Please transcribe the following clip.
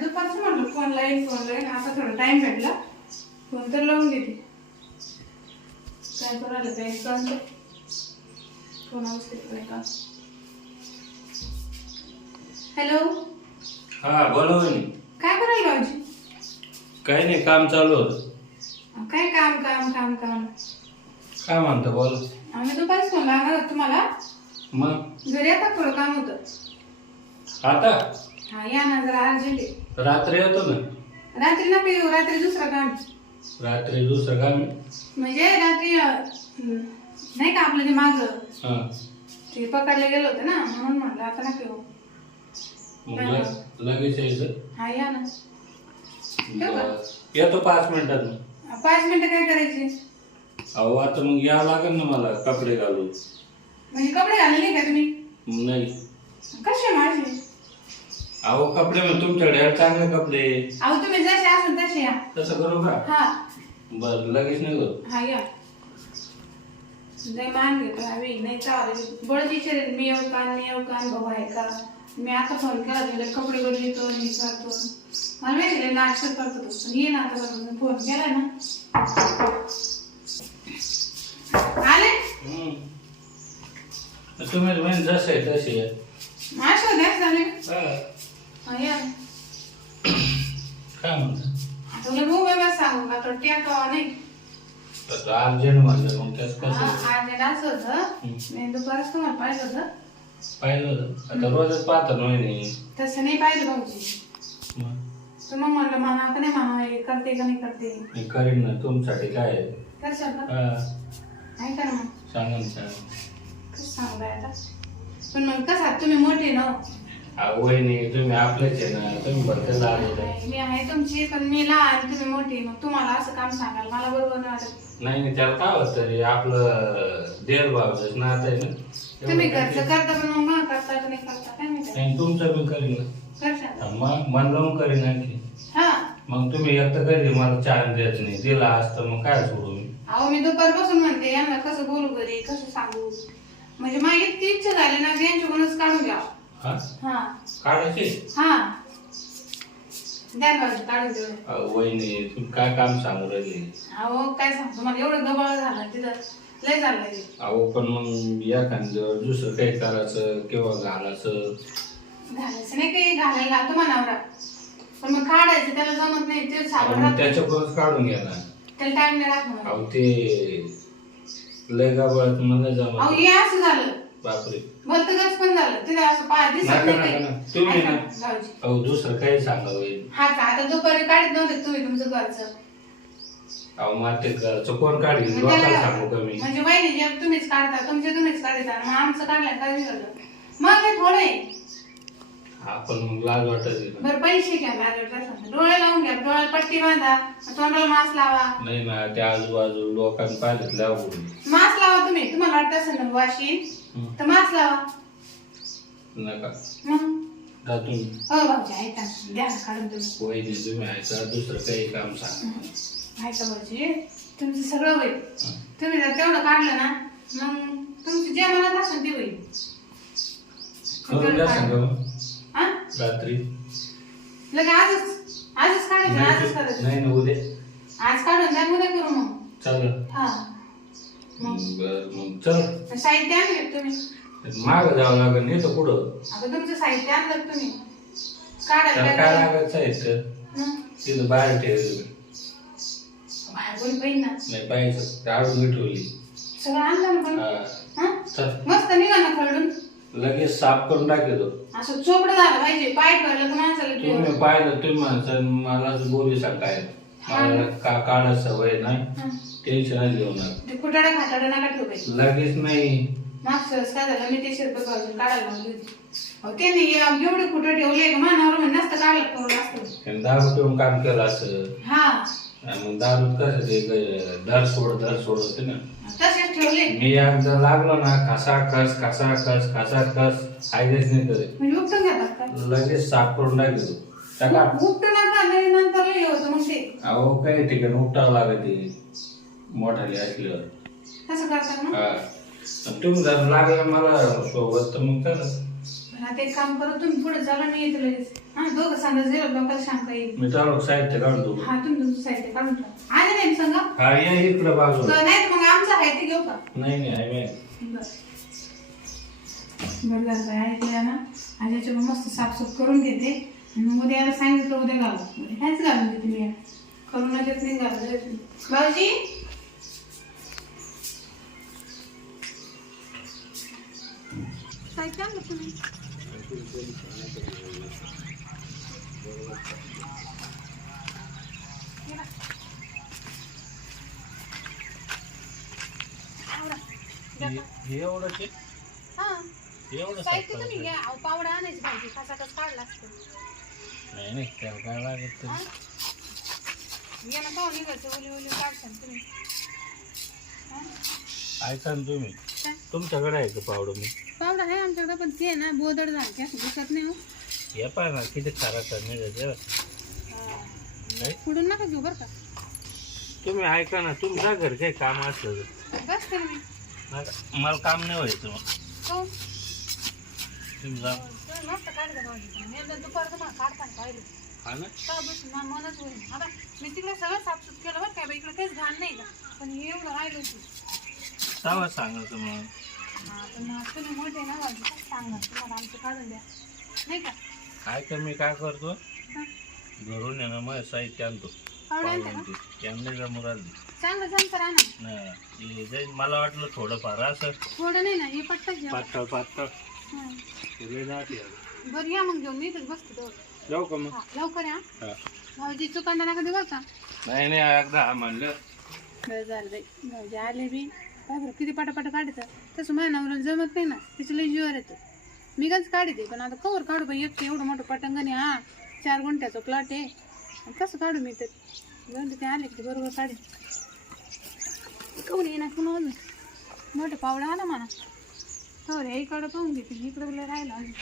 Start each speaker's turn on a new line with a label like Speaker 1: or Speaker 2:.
Speaker 1: दुपारचं म्हणलं phone line phone line आता थोडा टाइम भेटला. फोन तर लावून देते काय करायला काय कळतं फोन अवस्थेत का हॅलो
Speaker 2: हा बोला वहिनी
Speaker 1: काय करायला भाऊजी?
Speaker 2: काही नाही काम चालू होत.
Speaker 1: काय काम काम काम काम?
Speaker 2: काय म्हणतो बोल.
Speaker 1: आम्ही दुपारीच फोन लागणार होतो तुम्हाला.
Speaker 2: मग?
Speaker 1: घरी आता थोडं काम होतं.
Speaker 2: आता?
Speaker 1: हा या ना जरा अर्जंट आहे.
Speaker 2: रात्री येतो ना?
Speaker 1: रात्री नका येऊ रात्री दुसरं काम.
Speaker 2: रात्री दुसरं काम.
Speaker 1: म्हणजे रात्री अं, नाही का आपलं ते माग?
Speaker 2: हा.
Speaker 1: ते पकडले गेलं होतं ना म्हणून म्हटलं आता नका येऊ
Speaker 2: मग लग- लगेच यायचं?
Speaker 1: हा या ना. ठेवू का?
Speaker 2: बरं. येतो पाच मिनिटात
Speaker 1: पाच मिनिटं काय करायची?
Speaker 2: अहो आता मग यावं लागेल ना मला कपडे घालून.
Speaker 1: म्हणजे कपडे घालले का तुम्ही?
Speaker 2: नाही.
Speaker 1: कसे माझे
Speaker 2: अहो कपडे मग तुमच्याकडे चांगले कपडे.
Speaker 1: अहो तुम्ही जसे असेल तसे या.
Speaker 2: तसं करू का?
Speaker 1: हा.
Speaker 2: बर लगेच नाही करू
Speaker 1: हा या. लय मान घेतो हवी नाही चालेल. विचारेल मी येऊ का मी येऊ का भाऊ आहे का? मी आता फोन केला तुला कपडे बदलतो हे करतो. मला माहिती नाटक करतो ये ना आता बरोबर फोन केला ना. आले.
Speaker 2: तुम्ही म्हणजे जसे तसे.
Speaker 1: माशा झाले या
Speaker 2: काय म्हणता?
Speaker 1: आता तुला भाऊ बाबा सांगू का तो टेकावा नाही.
Speaker 2: तर अर्जंट म्हणलं मग त्याच
Speaker 1: हा,
Speaker 2: कसं
Speaker 1: आज असं होतं.
Speaker 2: हम्म.
Speaker 1: मी दुपारच तुम्हाला पाहिलं होतं.
Speaker 2: पाहिलं होतं. आता रोजच पाहतो ना वहिनी
Speaker 1: तसं नाही पाहिलं भाऊजी.
Speaker 2: मग?
Speaker 1: तर मग म्हणलं म्हणा का नाही म्हणा हे करते का नाही करते?
Speaker 2: मी करीन ना तुमच्यासाठी काय आहे?
Speaker 1: करशाल का
Speaker 2: हा,
Speaker 1: नाही कर मग
Speaker 2: सांगा ना सांगा
Speaker 1: कसं सांगू बाई आता? पण मग कसा तुम्ही मोठे ना हो.
Speaker 2: वहिनी तुम्ही आपलेच आहे ना तुम्ही भरते लागले
Speaker 1: मी आहे तुमची पण मी लहान तुम्ही मोठी मग तुम्हाला असं काम सांगाल मला बरोबर नाही वाटत.
Speaker 2: नाही नाही त्याला काय होत तरी आपलं देर भावच नात आहे ना.
Speaker 1: तुम्ही घरचं करता पण मग मला करता नाही करता काय माहिती?
Speaker 2: नाही तुमचं मी करीन ना. मग मन लावून करीन आणखी.
Speaker 1: हा.
Speaker 2: मग तुम्ही एक तर कधी मला चार द्यायचं नाही दिला असतं मग काय सोडू मी?
Speaker 1: अहो मी दुपारपासून म्हणते यांना कसं बोलू घरी कसं सांगू? म्हणजे माझी इतकी इच्छा झाली ना यांच्याकडूनच काढून घ्या
Speaker 2: हा? काढायचे
Speaker 1: हा. द्या ना बाजू काढून देऊ.
Speaker 2: अहो, वहिनी तुम्ही काय काम सांगू राहिले?
Speaker 1: अहो काय सांगतो मला एवढं गबाळ झालं तिथं. लय झालं.
Speaker 2: अहो पण मग एखादं दुसरं काही करायचं किंवा घालायचं?
Speaker 1: घालायचं नाही काही घालायला मनावरा. पण मग काढायचं त्याला जमत नाही. ते साबण राहतं.
Speaker 2: काढून घ्या ना.
Speaker 1: त्याला टाइम नाही राहत.
Speaker 2: अहो ते लय गाबळत मला
Speaker 1: अहो
Speaker 2: जमा
Speaker 1: हे असं झालं.
Speaker 2: बापरे.
Speaker 1: पण झालं तिला असं पाय दिसत
Speaker 2: नका,
Speaker 1: नाही
Speaker 2: नका,
Speaker 1: काही.
Speaker 2: नका. तुम्ही
Speaker 1: ऐका,
Speaker 2: ना.
Speaker 1: भाऊजी.
Speaker 2: अहो दुसरं काही सांगा वहिनी
Speaker 1: हा का आता दुपारी काढत नव्हते तुम्ही तुमचं घरचं
Speaker 2: अहो मग ते घरचं कोण काढील
Speaker 1: मग
Speaker 2: लोकांना
Speaker 1: त्याला-
Speaker 2: सांगू का मी
Speaker 1: म्हणजे वहिनी जे तुम्हीच काढता तुमचे तुम्हीच काढता मग आमचं काढलं काय बिघडलं मग ते थोडं आहे.
Speaker 2: आपण मग लाज वाटत.
Speaker 1: बरं पैसे घ्या माझ्याकडे काय. डोळे लावून घ्या डोळ्याला पट्टी बांधा तोंडाला मास्क लावा
Speaker 2: नाही ना त्या आजूबाजू लोकांनी पाहिलं लावून
Speaker 1: मास्क लावा वाटत असेल ना वाशी.
Speaker 2: हं.
Speaker 1: तर मास्क लावा
Speaker 2: नका.
Speaker 1: मग?
Speaker 2: जा तुम्ही
Speaker 1: हो भाऊजी ऐका द्या ना काढून तुम्ही.
Speaker 2: वहिनी तुम्ही ऐका दुसरं काही काम सांगा.
Speaker 1: ऐका भाऊजी? तुमचं सगळं होईल.
Speaker 2: हं.
Speaker 1: तुम्ही जर तेवढं काढलं ना मग तुमचं जे मनात असेल ते होईल.
Speaker 2: करून द्या सांगा मग.
Speaker 1: हा?
Speaker 2: रात्री.
Speaker 1: लगे आजच आजच काढायचं आजच
Speaker 2: नाही ना उद्या.
Speaker 1: आज काढून द्या उद्या करू मग. हा
Speaker 2: बर मग चल.
Speaker 1: साहित्य आणलं का तुम्ही?
Speaker 2: माग जावं लागेल नाही तर पुढं.
Speaker 1: आता तुमचं साहित्य आणलं तुम्ही?
Speaker 2: त्याला काय लागायचं तर
Speaker 1: हं?
Speaker 2: तिथं बाहेर ठेवलं.
Speaker 1: बाहेर कोणी पाहिजे ना?
Speaker 2: नाही पाहिजे काढून ठेवली.
Speaker 1: सगळं आणलं ना पण?
Speaker 2: हा.
Speaker 1: हं?
Speaker 2: चल.
Speaker 1: मस्त निघा ना खरडून.
Speaker 2: लगेच साफ करून टाकतो.
Speaker 1: असं चोपडं झालं पाहिजे. पाय ठेवलं तर माणसाला
Speaker 2: तुम्ही पाहिलं तुम्ही माणसं मला बोलू सांगाय मला का काढ सवय नाही. टेन्शन घेऊ नका.
Speaker 1: ते कुटाडा खाटाडा नका ठेवू पाहिजे
Speaker 2: लगेच नाही.
Speaker 1: मागच्या वेळेस काय झालं मी ते शिरपे पासून काढायला लागली होती अहो, त्यांनी ए- एवढे कुठं ठेवले का? मानावर म्हणजे नसतं काढलं करून असतं
Speaker 2: आणि दारू पिऊन काम केलं असं.
Speaker 1: हा.
Speaker 2: आणि मग दारू कसं ते ग- सोड दर सोड होते ना.
Speaker 1: तसेच ठेवले.
Speaker 2: मी एकदा लागलो ना कसा कस कसा कस कसा कस आयडेच नाही
Speaker 1: म्हणजे उपटून घेतात का?
Speaker 2: लगेच साफ करून टाकतो टाका
Speaker 1: उपटून नका लय नंतर लय होतं मग ते
Speaker 2: अहो काही ठिकाणी उपटावं लागते? मोठाली असल्यावर
Speaker 1: करतात ना?
Speaker 2: हा. तुम्ही जर लागलं मला सोबत तर मग चला.
Speaker 1: आता एक काम करा. तुम्ही पुढे चला मी येते लगेच. हा दोघं सांगा झिरो लोकांना सांगता येईल.
Speaker 2: मी चालू साहित्य काढतो.
Speaker 1: हा तुम्ही तुमचं साहित्य काढून ठेवा. आले नाही सांगा?
Speaker 2: हा या इकडं बाजूला.
Speaker 1: नाही तर मग आमचं आहे ते घेऊ का?
Speaker 2: नाही नाही आहे.
Speaker 1: बरं. बरं झालं बाई ऐकलं ना? आज याच्यावर मस्त साफसूफ करून घेते. आणि मग उद्या याला सांगितलं उद्या घालू. उद्या घालून देते मी. याला. भाऊजी? काय तुम्ही.
Speaker 2: हे- हे एवढंच आहे?
Speaker 1: हा.
Speaker 2: हे एवढं
Speaker 1: साहित्य तुम्ही. घ्या. पावडा आणायची भाजी. कसाकच काढला असतं.
Speaker 2: नाही नाही त्याला काय लागत
Speaker 1: हा?
Speaker 2: ते.
Speaker 1: याला पाहून निघायचं ओली ओली काढशाल तुम्ही हा?
Speaker 2: ऐका ना तुम्ही
Speaker 1: काय?
Speaker 2: तुमच्याकडे आहे का पावडं मी
Speaker 1: पावडा आहे आमच्याकडे पण ते ना बोदड झालं की असं दिसत नाही हो
Speaker 2: हे पाहा ना किती खारा करणे नाही
Speaker 1: पुढून नका घेऊ बरं का
Speaker 2: तुम्ही ऐका ना तुमच्या घर काही काम असलं तर
Speaker 1: बस तर मी
Speaker 2: नका. मला काम नाही व्हायचं मग
Speaker 1: हो
Speaker 2: तुम्ही जा
Speaker 1: मस्त. मी एकदा दुपारचं मला काढताना पाहिलं
Speaker 2: हा ना?
Speaker 1: का बस ना मनच होईल? आता मी तिकडे सगळं साफसूफ केलं बरं काय बाई इकडे काहीच घाण नाही का? पण एवढं राहिलं
Speaker 2: सांगायचं मग
Speaker 1: पण तुम्ही मोठे ना काय सांगणार तुम्हाला आमचं काढून द्या. नाही का?
Speaker 2: ऐका मी काय करतो?
Speaker 1: हा.
Speaker 2: घरून आहे ना मग साहित्य आणतो.
Speaker 1: का.
Speaker 2: त्यांनी राहिली.
Speaker 1: चांगलं
Speaker 2: नाही, जाईल मला वाटलं थोडंफार असं.
Speaker 1: थोडं नाही ना हे पट्टाच घ्या.
Speaker 2: पातळ पातळ.
Speaker 1: हा.
Speaker 2: ते लय.
Speaker 1: बरं या मग घेऊन मी इथेच बसते तेवढं.
Speaker 2: जाऊ का मग?
Speaker 1: हा लवकर या.
Speaker 2: हा.
Speaker 1: भाऊजी चुकांना नका देऊ बरं का?
Speaker 2: नाही नाही एकदा हा म्हणलं.
Speaker 1: बरं झालं बाई. भाऊजी आले बी. काय बरं किती पटापट काढतं तसं माझ्या नवऱ्याला जमत नाही ना. तिचं लई जीवर येतं. मी गंज काढते पण आता कवर काढू बाई एक एवढं मोठं पटंगण आहे हा. चार गुंठ्याचा प्लॉट आहे. आणि कसं काढू मी ते दे, ते आले की बरोबर काढे कोण येणार पुन्हा अजून? मोठं पावडा आला म्हणा. हो रे इकडं पाहून घेते इकडं राहिलं अजून.